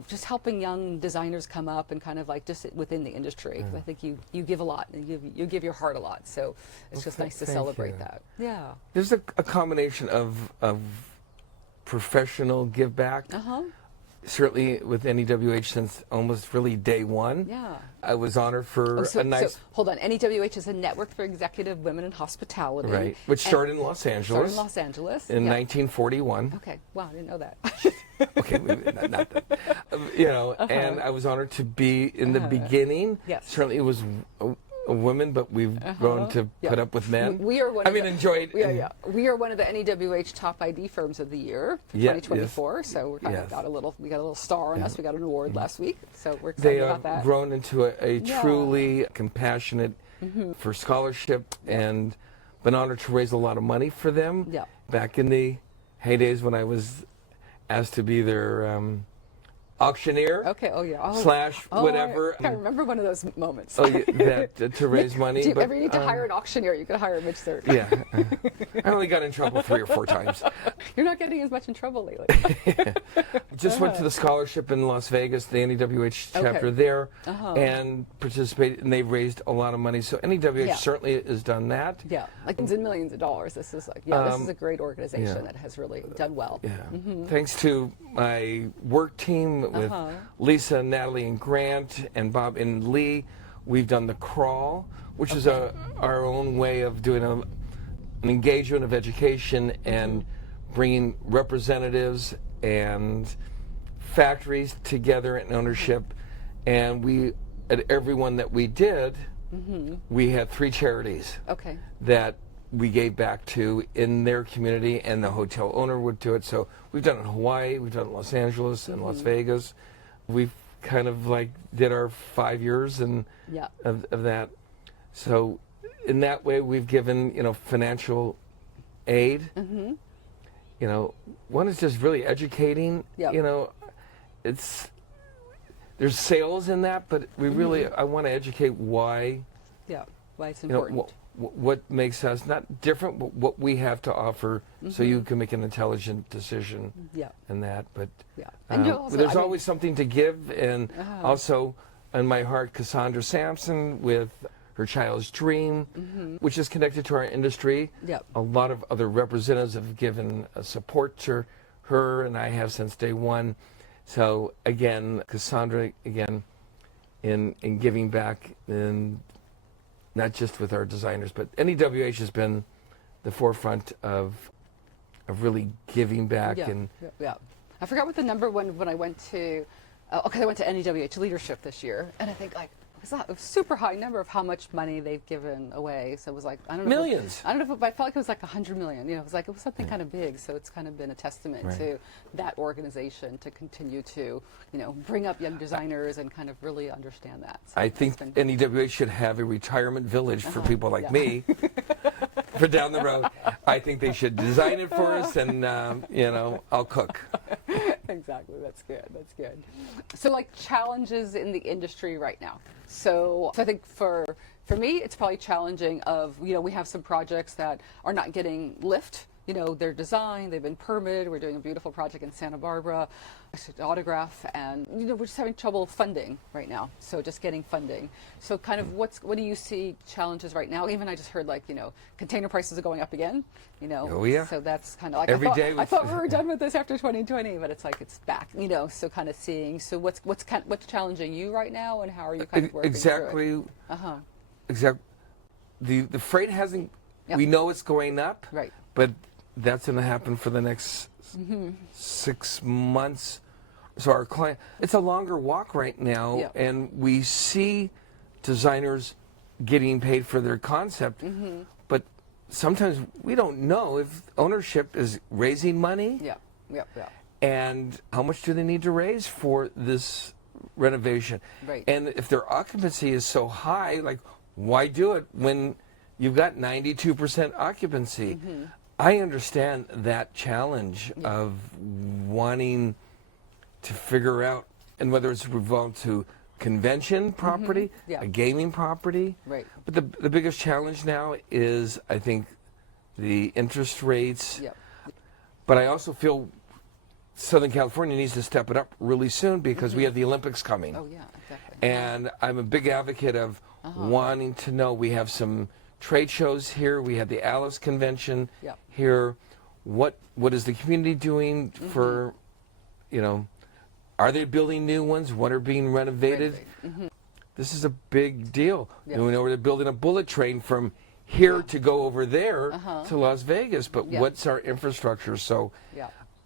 just helping young designers come up and kind of like just within the industry? I think you give a lot, and you give your heart a lot. So it's just nice to celebrate that. Yeah. There's a combination of professional give back. Certainly with NEWH since almost really day one. Yeah. I was honored for a nice. So, hold on. NEWH is a network for executive women in hospitality. Right. Which started in Los Angeles. In 1941. Okay. Wow, I didn't know that. Okay, not that. And I was honored to be in the beginning. Yes. Certainly it was a woman, but we've grown to put up with men. We are one. enjoyed. We are one of the NEWH top ID firms of the year, 2024. Yes. So we got a little star on us. We got an award last week, so we're excited about that. They have grown into a truly compassionate for scholarship, and been honored to raise a lot of money for them. Yeah. Back in the heydays when I was asked to be their auctioneer. Okay. Oh yeah. Slash whatever. I remember one of those moments. To raise money. If you ever need to hire an auctioneer, you could hire Mitch Zerg. Yeah. I only got in trouble 3 or 4 times. You're not getting as much in trouble lately. Just went to the scholarship in Las Vegas, the NEWH chapter there, and participated, and they've raised a lot of money. So NEWH certainly has done that. Yeah, like millions of dollars. This is like, this is a great organization that has really done well. Yeah. Thanks to my work team with Lisa, Natalie, and Grant, and Bob and Lee, we've done the crawl, which is our own way of doing an engagement of education and bringing representatives and factories together in ownership. And we, at every one that we did, we had 3 charities that we gave back to in their community, and the hotel owner would do it. So we've done it in Hawaii, we've done it in Los Angeles and Las Vegas. We've kind of like did our 5 years and of that. So in that way, we've given financial aid. One is just really educating. It's there's sales in that, but we really I want to educate why. Yeah, why it's important. What makes us not different, but what we have to offer, so you can make an intelligent decision. And that, but there's always something to give, and also in my heart, Cassandra Sampson with her child's dream, which is connected to our industry. A lot of other representatives have given support to her, and I have since day one. So again, Cassandra, in giving back, and not just with our designers, but NEWH has been the forefront of really giving back. I forgot what the number one when I went to Okay, I went to NEWH leadership this year, and I think like it was a super high number of how much money they've given away. So it was like, I don't know. Millions. I don't know if I felt like it was like 100 million. You know, it was something kind of big. So it's kind of been a testament to that organization to continue to, bring up young designers and kind of really understand that. So I think NEWH should have a retirement village for people like me for down the road. I think they should design it for us, and I'll cook. Exactly. That's good. That's good. So like challenges in the industry right now. So I think for me, it's probably challenging of, we have some projects that are not getting lift. They're designed, they've been permitted. We're doing a beautiful project in Santa Barbara, Autograph, and we're just having trouble funding right now. So just getting funding. So kind of what do you see challenges right now? Even I just heard container prices are going up again. Oh yeah. So that's kind of like every day. I thought we were done with this after 2020, but it's like it's back. So kind of seeing. So what's challenging you right now, and how are you kind of working through it? Exactly. The freight hasn't. Yep. We know it's going up. Right. But that's going to happen for the next 6 months. So our client, it's a longer walk right now, and we see designers getting paid for their concept, but sometimes we don't know if ownership is raising money. Yeah. And how much do they need to raise for this renovation? Right. And if their occupancy is so high, like, why do it when you've got 92% occupancy? I understand that challenge of wanting to figure out, and whether it's revolved to convention property, a gaming property. Right. But the biggest challenge now is, I think, the interest rates. But I also feel Southern California needs to step it up really soon because we have the Olympics coming. Oh, yeah, exactly. And I'm a big advocate of wanting to know. We have some trade shows here. We had the Alice convention here. What is the community doing for, are they building new ones? What are being renovated? This is a big deal. We know they're building a bullet train from here to go over there to Las Vegas, but what's our infrastructure? So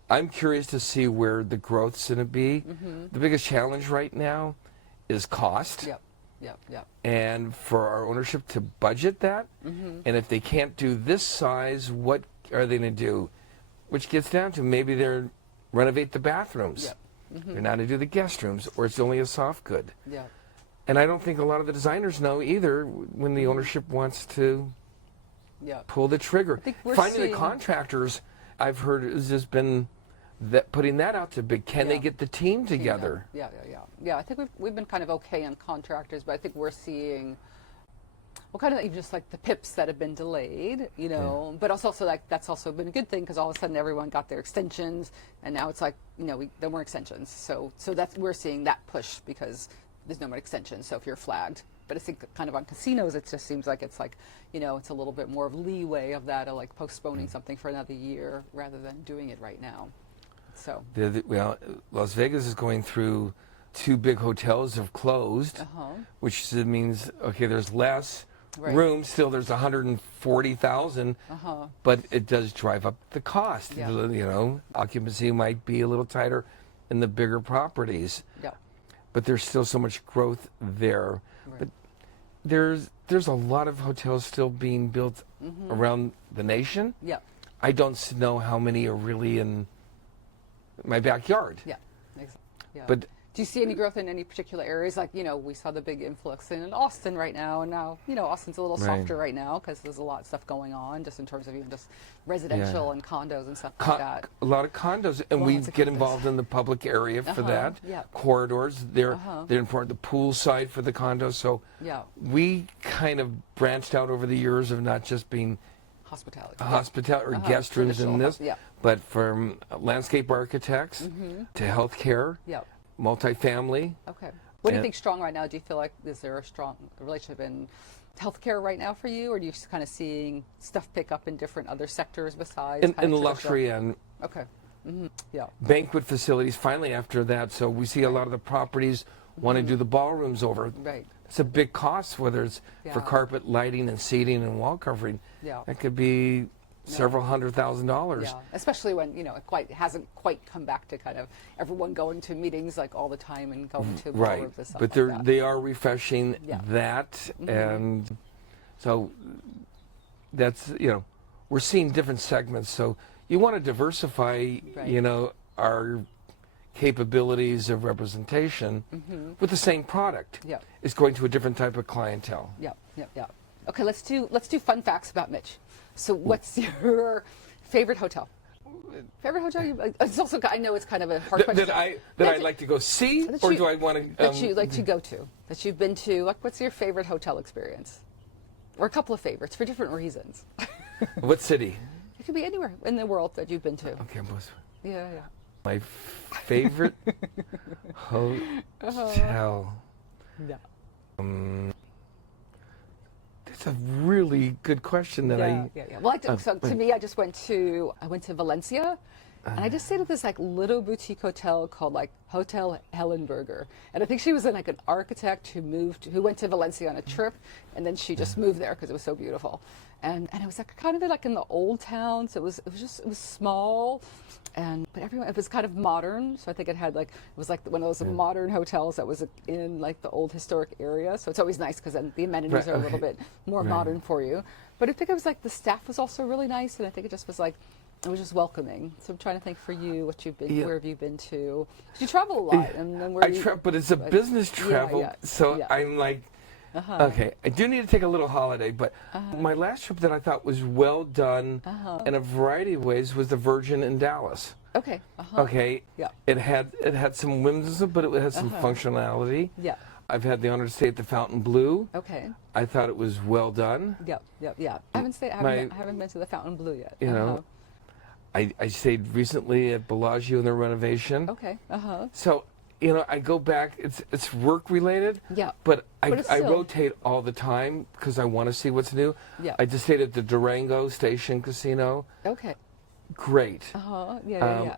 I'm curious to see where the growth's going to be. The biggest challenge right now is cost. And for our ownership to budget that, and if they can't do this size, what are they going to do? Which gets down to maybe they're renovate the bathrooms. They're not going to do the guest rooms, or it's only a soft good. And I don't think a lot of the designers know either when the ownership wants to pull the trigger. Finding the contractors, I've heard, has just been putting that out to big. Can they get the team together? Yeah, I think we've been kind of okay on contractors, but I think we're seeing, kind of even just like the PIPs that have been delayed, but also like that's also been a good thing because all of a sudden everyone got their extensions, and now it's like, there weren't extensions. So we're seeing that push because there's no more extensions. So if you're flagged, but I think kind of on casinos, it just seems like it's like, it's a little bit more of leeway of that, of like postponing something for another year rather than doing it right now. So Las Vegas is going through 2 big hotels have closed, which means there's less room. Still, there's 140,000, but it does drive up the cost. Occupancy might be a little tighter in the bigger properties, but there's still so much growth there. But there's a lot of hotels still being built around the nation. I don't know how many are really in my backyard. But do you see any growth in any particular areas? Like, we saw the big influx in Austin right now, and now, Austin's a little softer right now because there's a lot of stuff going on just in terms of even just residential and condos and stuff like that. A lot of condos, and we get involved in the public area for that. Corridors, they're important. The pool side for the condos. So we kind of branched out over the years of not just being hospitality or guest rooms in this, but from landscape architects to healthcare, multifamily. What do you think strong right now? Do you feel like is there a strong relationship in healthcare right now for you, or are you kind of seeing stuff pick up in different other sectors besides? In the luxury and banquet facilities. Finally, after that, so we see a lot of the properties want to do the ballrooms over. It's a big cost, whether it's for carpet, lighting, and seating and wall covering. That could be several $100,000. Yeah, especially when it hasn't quite come back to kind of everyone going to meetings like all the time and going to Right, all of this stuff. but like that. they are refreshing Yeah. that, and so that's we're seeing different segments. So you want to diversify, Right. Our capabilities of representation with the same product. Yeah. It's going to a different type of clientele. Yeah. Okay, let's do fun facts about Mitch. So, what's your favorite hotel? Favorite hotel? It's also, I know it's kind of a hard question. That I'd like to go see, or do I want to? That you like to go to, that you've been to. Like, what's your favorite hotel experience? Or a couple of favorites for different reasons. What city? It could be anywhere in the world that you've been to. Okay, Yeah. my favorite hotel. Yeah. That's a really good question. Yeah. Well, to me, I went to Valencia, and I just stayed at this like little boutique hotel called like Hotel Hellenberger, and I think she was an architect who went to Valencia on a trip, and then she just moved there because it was so beautiful, and it was like kind of like in the old town, so it was small. But it was kind of modern, so I think it was like one of those modern hotels that was in like the old historic area. So it's always nice because then the amenities are a little bit more modern for you. But I think it was like the staff was also really nice, and I think it just was like it was just welcoming. So I'm trying to think for you what you've been, where have you been to? 'Cause you travel a lot, and then but it's a business travel, so I'm like. Okay, I do need to take a little holiday, but my last trip that I thought was well done in a variety of ways was the Virgin in Dallas. Okay. Okay. Yeah. It had some whimsy, but it had some functionality. Yeah. I've had the honor to stay at the Fontainebleau. Okay. I thought it was well done. Yeah. I haven't been to the Fontainebleau yet. I stayed recently at Bellagio in their renovation. Okay. So, I go back. It's work related. Yeah. But I still rotate all the time because I want to see what's new. Yeah. I just stayed at the Durango Station Casino. Okay. Great. Yeah.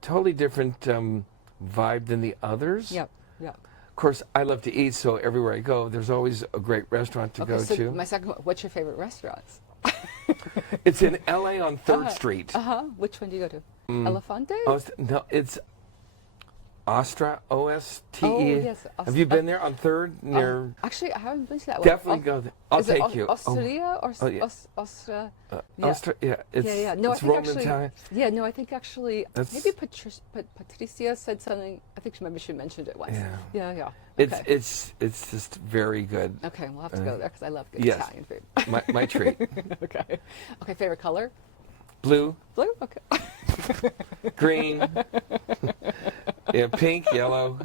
Totally different vibe than the others. Yeah. Of course, I love to eat, so everywhere I go, there's always a great restaurant to go to. My second one, what's your favorite restaurants? It's in LA on 3rd Street. Which one do you go to? Elefante? No, it's Ostra, O-S-T-E. Oh, yes. Have you been there on 3rd near? Actually, I haven't been to that one. Definitely go there. I'll take you. Austria or Ostra? Ostra? Yeah. Yeah. No, it's I think Roman actually. Italian. Yeah, no, I think actually. Maybe Patricia said something. I think maybe she mentioned it once. Yeah. Okay. It's just very good. Okay, we'll have to go there because I love good Italian food. my treat. Okay. Favorite color? Blue. Blue. Okay. Green. Pink, yellow.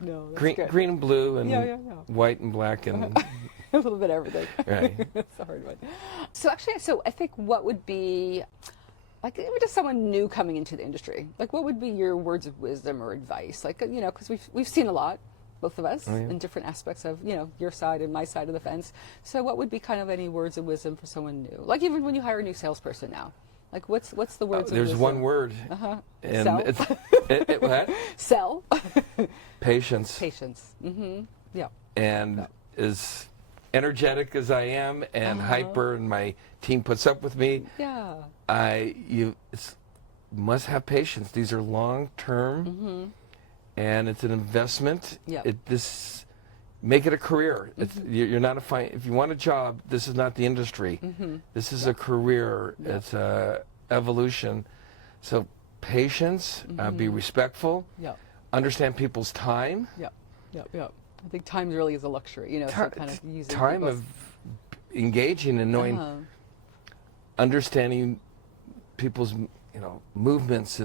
No, green and blue, and Yeah. white and black, and a little bit of everything. Right. That's a hard one. So I think what would be, like, even just someone new coming into the industry, like, what would be your words of wisdom or advice? Like, because we've seen a lot, both of us, in different aspects of, your side and my side of the fence. So what would be kind of any words of wisdom for someone new? Like, even when you hire a new salesperson now. Like, what's the words of there's wisdom? one word. And Sell? It's what? Sell. Patience. Patience. Yeah. And as energetic as I am and hyper, and my team puts up with me, you must have patience. These are long term, and it's an investment. Yeah. Make it a career. You're not if you want a job, this is not the industry. This is a career. It's a evolution. So patience, be respectful, understand people's time. Yeah. I think time really is a luxury, so kind of using time of engaging and knowing, understanding people's, movements,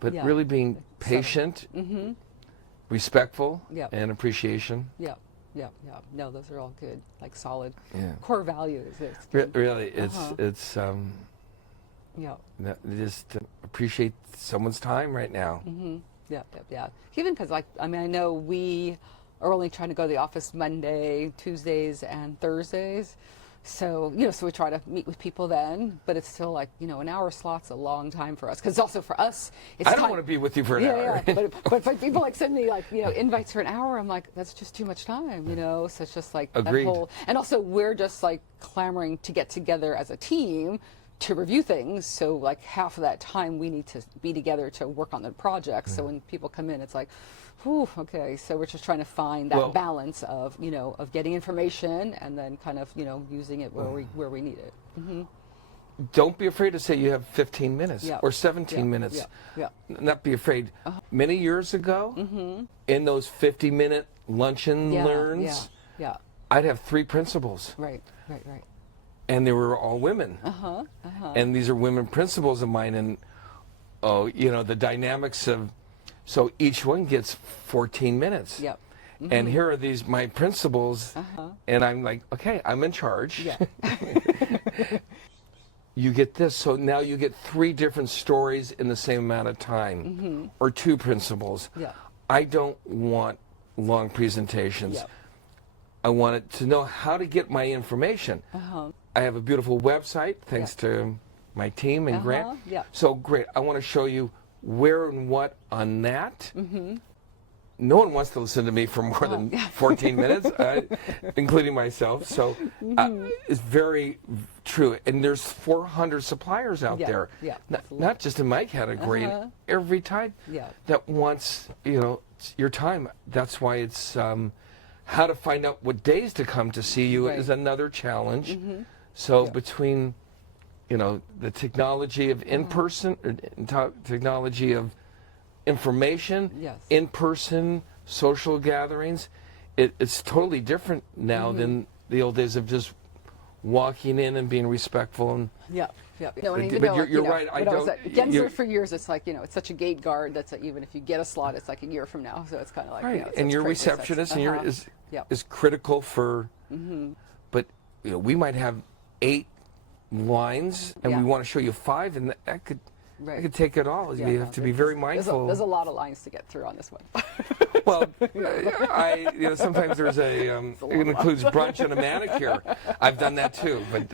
but really being patient, respectful, and appreciation. Yeah. No, those are all good, like solid core values. Really, it's just to appreciate someone's time right now. Yeah. Even because, I know we are only trying to go to the office Monday, Tuesdays, and Thursdays. So, so we try to meet with people then, but it's still like, an hour slot's a long time for us. Because also for us, it's I don't want to be with you for an hour. Yeah, but if people like send me like, invites for an hour, I'm like, that's just too much time, So it's just like Agreed. that whole, and also we're just like clamoring to get together as a team to review things. So like half of that time we need to be together to work on the project. So when people come in, it's like, whew, okay. So we're just trying to find that balance of, of getting information and then kind of, using it where we need it. Mm-hmm. Don't be afraid to say you have 15 minutes or 17 minutes. Not be afraid. Many years ago, in those 50-minute lunch and learns, I'd have 3 principals. Right. And they were all women. And these are women principals of mine. And, the dynamics of, so each one gets 14 minutes. And here are these, my principals, and I'm like, okay, I'm in charge. You get this, so now you get 3 different stories in the same amount of time, or 2 principals. I don't want long presentations. I wanted to know how to get my information. I have a beautiful website, thanks to my team and Grant. So great, I want to show you where and what on that. No one wants to listen to me for more than 14 minutes, including myself. So it's very true. And there's 400 suppliers out there, not just in my category, in every type that wants your time. That's why it's how to find out what days to come to see you is another challenge. So between the technology of in-person, technology of information, in-person social gatherings, it's totally different now than the old days of just walking in and being respectful. And No, and even but though, you're right. I don't. Gensler for years, it's like it's such a gate guard that's like, even if you get a slot, it's like a year from now. So it's kind of like right. And your receptionist and your is critical for. But we might have 8 lines, and we want to show you 5, and that could. I could take it all. You have to be very mindful. There's a lot of lines to get through on this one. Well, sometimes there's it includes brunch and a manicure. I've done that too. But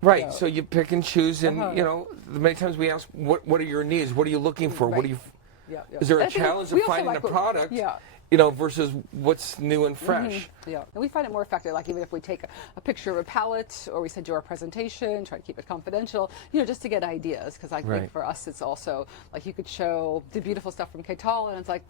right. So you pick and choose, and many times we ask, what are your needs? What are you looking for? What do you? Is there a challenge of finding a product? Versus what's new and fresh. And we find it more effective, like even if we take a picture of a palette or we send you our presentation, try to keep it confidential, just to get ideas. Because I think for us, it's also like you could show the beautiful stuff from Cadiz, and it's like,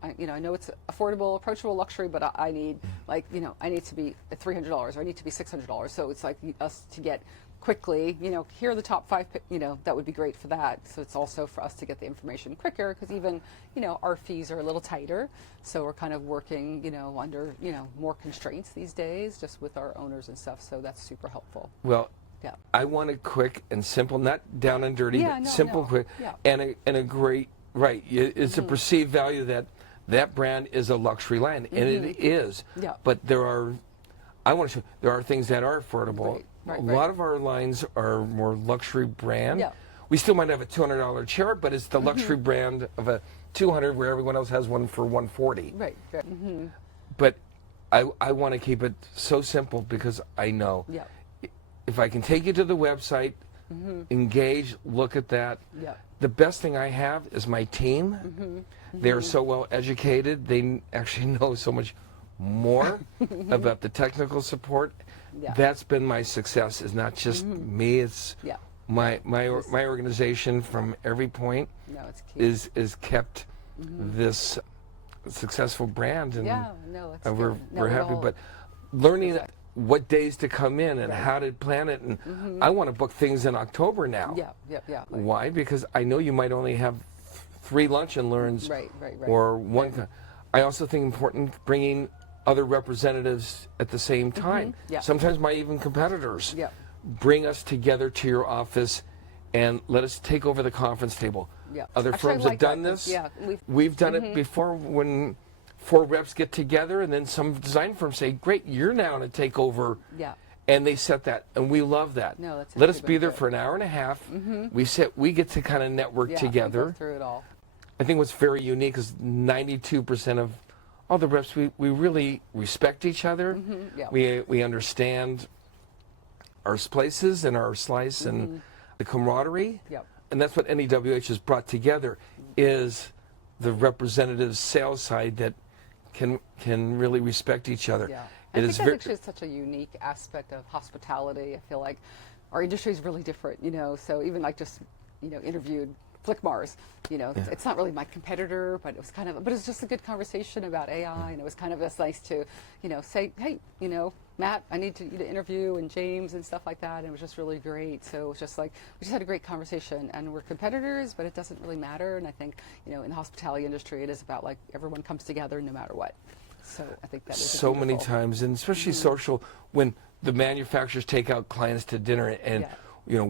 I know it's affordable, approachable luxury, but I need I need to be at $300 or I need to be $600. So it's like us to get quickly, here are the top 5, that would be great for that. So it's also for us to get the information quicker, because even, our fees are a little tighter. So we're kind of working, under, more constraints these days, just with our owners and stuff. So that's super helpful. Well, I want it quick and simple, not down and dirty, but simple, quick, and a great, it's a perceived value that brand is a luxury line, and it is. But there are things that are affordable. A lot of our lines are more luxury brand. We still might have a $200 chair, but it's the luxury brand of a $200 where everyone else has one for $140. But I want to keep it so simple, because I know if I can take you to the website, engage, look at that. The best thing I have is my team. They're so well educated. They actually know so much more about the technical support. That's been my success. Is not just me. It's my organization from every point is kept this successful brand, and we're happy. But learning what days to come in and how to plan it, and I want to book things in October now. Why? Because I know you might only have 3 lunch and learns, or one. I also think important bringing other representatives at the same time. Sometimes my even competitors. Bring us together to your office and let us take over the conference table. Other firms have done this. We've done it before, when 4 reps get together, and then some design firms say, great, you're now going to take over. And they set that, and we love that. Let us be there for an hour and a half. We get to kind of network together. Go through it all. I think what's very unique is 92% of all the reps, we really respect each other. We understand our places and our slice and the camaraderie. Yep. And that's what NEWH has brought together, is the representative sales side that can really respect each other. Yeah. It I is think that's actually such a unique aspect of hospitality. I feel like our industry is really different, so even like just, interviewed Flick Mars, it's not really my competitor, but it was but it's just a good conversation about AI, and it was kind of just nice to, say, hey, Matt, I need you to interview, and James and stuff like that, and it was just really great. So it was just like, we just had a great conversation, and we're competitors, but it doesn't really matter, and I think, in the hospitality industry, it is about like everyone comes together no matter what. So I think that is so many times, and especially social, when the manufacturers take out clients to dinner, and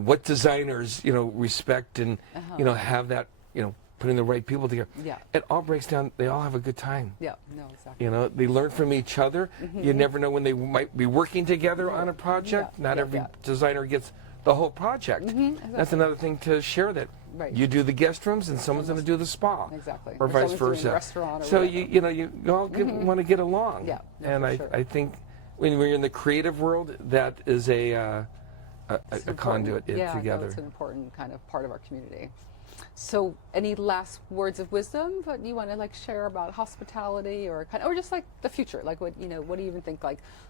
what designers respect and have that putting the right people together. Yeah. It all breaks down. They all have a good time. Yeah. No, exactly. They learn from each other. You never know when they might be working together on a project. Yeah. Not every designer gets the whole project. Exactly. That's another thing to share, that you do the guest rooms and someone's going to do the spa. Exactly. Or vice someone's doing versa. the restaurant or so whatever. you all want to get along. Yeah. No, and for I think when you're in the creative world, that is a conduit together. No, it's an important kind of part of our community. So, any last words of wisdom that you want to share about hospitality, or just like the future? Like what do you even think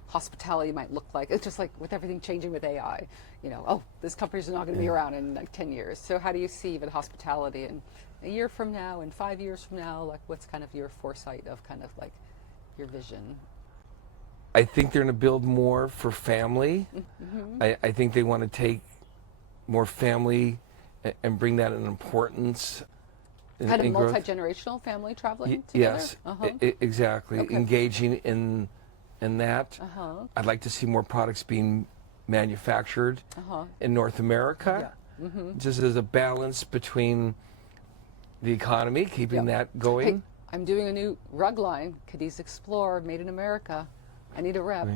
hospitality might look like? It's just like with everything changing with AI. This company's not going to be around in 10 years. So, how do you see even hospitality in a year from now, and 5 years from now? Like, what's kind of your foresight of your vision? I think they're going to build more for family. I think they want to take more family and bring that in importance. Kind of multi-generational family traveling together? Yes, exactly. Okay. Engaging in that. I'd like to see more products being manufactured in North America. Yeah. Just as a balance between the economy, keeping that going. Hey, I'm doing a new rug line, Cadiz Explore, made in America. I need a rep.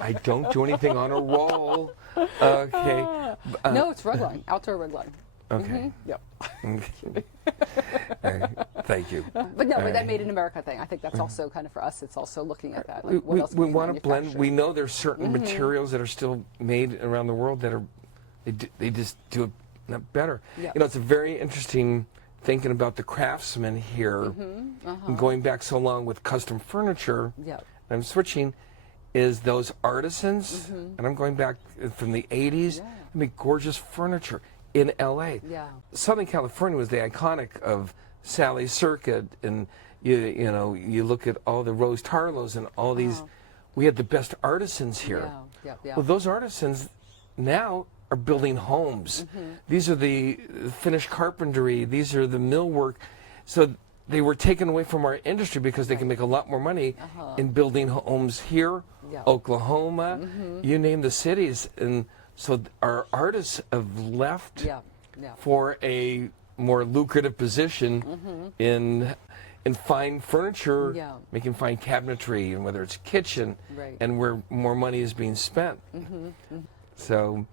I don't do anything on a roll. Okay. No, it's rug line, outdoor rug line. Okay. Yep. Thank you. But no, but that made in America thing, I think that's also kind of for us, it's also looking at that. Like, what else we can want to blend. manufacture? We know there's certain materials that are still made around the world that they just do it better. Yeah. It's a very interesting thinking about the craftsmen here, and going back so long with custom furniture. Yeah. I'm switching. Is those artisans, and I'm going back from the 80s, I mean, gorgeous furniture in LA. Yeah. Southern California was the iconic of Sally's Circuit, and you look at all the Rose Tarlos and all these, we had the best artisans here. Yeah. Well, those artisans now are building homes. These are the finished carpentry, these are the millwork. So they were taken away from our industry because they can make a lot more money in building homes here, Oklahoma, you name the cities. And so our artists have left for a more lucrative position in fine furniture, making fine cabinetry, and whether it's kitchen, and where more money is being spent. So,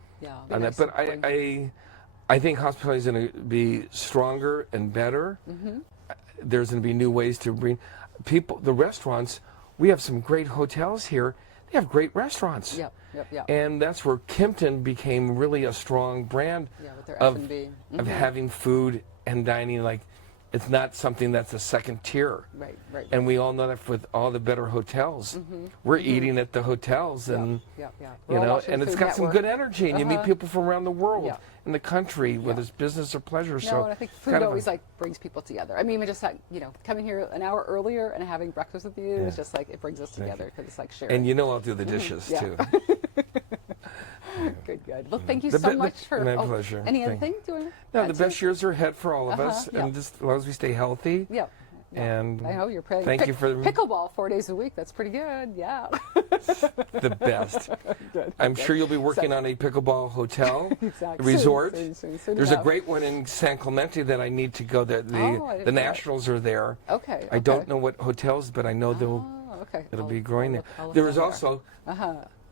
on that. But I think hospitality is going to be stronger and better. There's going to be new ways to bring people. The restaurants, we have some great hotels here. They have great restaurants. And that's where Kimpton became really a strong brand with their of F&B. of having food and dining. Like, it's not something that's a second tier. Right. And we all know that with all the better hotels. We're eating at the hotels, and and it's got some good energy, and you meet people from around the world in the country, whether it's business or pleasure. No, and I think food always brings people together. I mean, even just coming here an hour earlier and having breakfast with you is just it brings us together, because it's sharing. And I'll do the dishes too. Good. Well, thank you so much for. My pleasure. Any other thing? No, the best years are ahead for all of us, and just as long as we stay healthy. And I know you're playing. Thank you for pickleball 4 days a week. That's pretty good. Yeah. The best. I'm sure you'll be working on a pickleball hotel resort. Soon There's enough. a great one in San Clemente that I need to go. The Nationals are there. Okay. I don't know what hotels, but I know it'll be growing there. There is also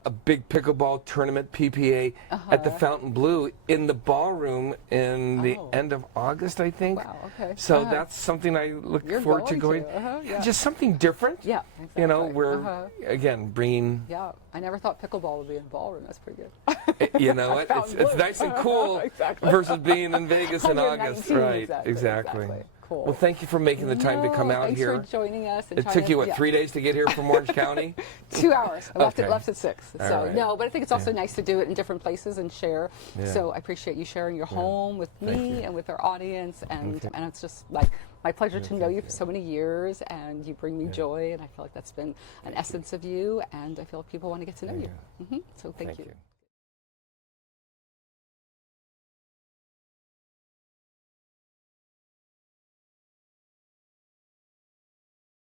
a big pickleball tournament PPA at the Fontainebleau in the ballroom in the end of August, I think. Wow, okay. So that's something I look forward to going. Yeah. Just something different. Yeah, exactly. You know, we're again bringing. Yeah, I never thought pickleball would be in a ballroom. That's pretty good. You know what? It's nice and cool versus being in Vegas in August. Right, exactly. Cool. Well, thank you for making the time to come out here. Thanks for joining us. And it took you, 3 days to get here from Orange County? 2 hours. I left at 6. All So right. no, but I think it's also nice to do it in different places and share. Yeah. So I appreciate you sharing your home with me and with our audience. And it's just like my pleasure to know you for so many years, and you bring me joy, and I feel like that's been an essence of you, and I feel like people want to get to know you. So thank you.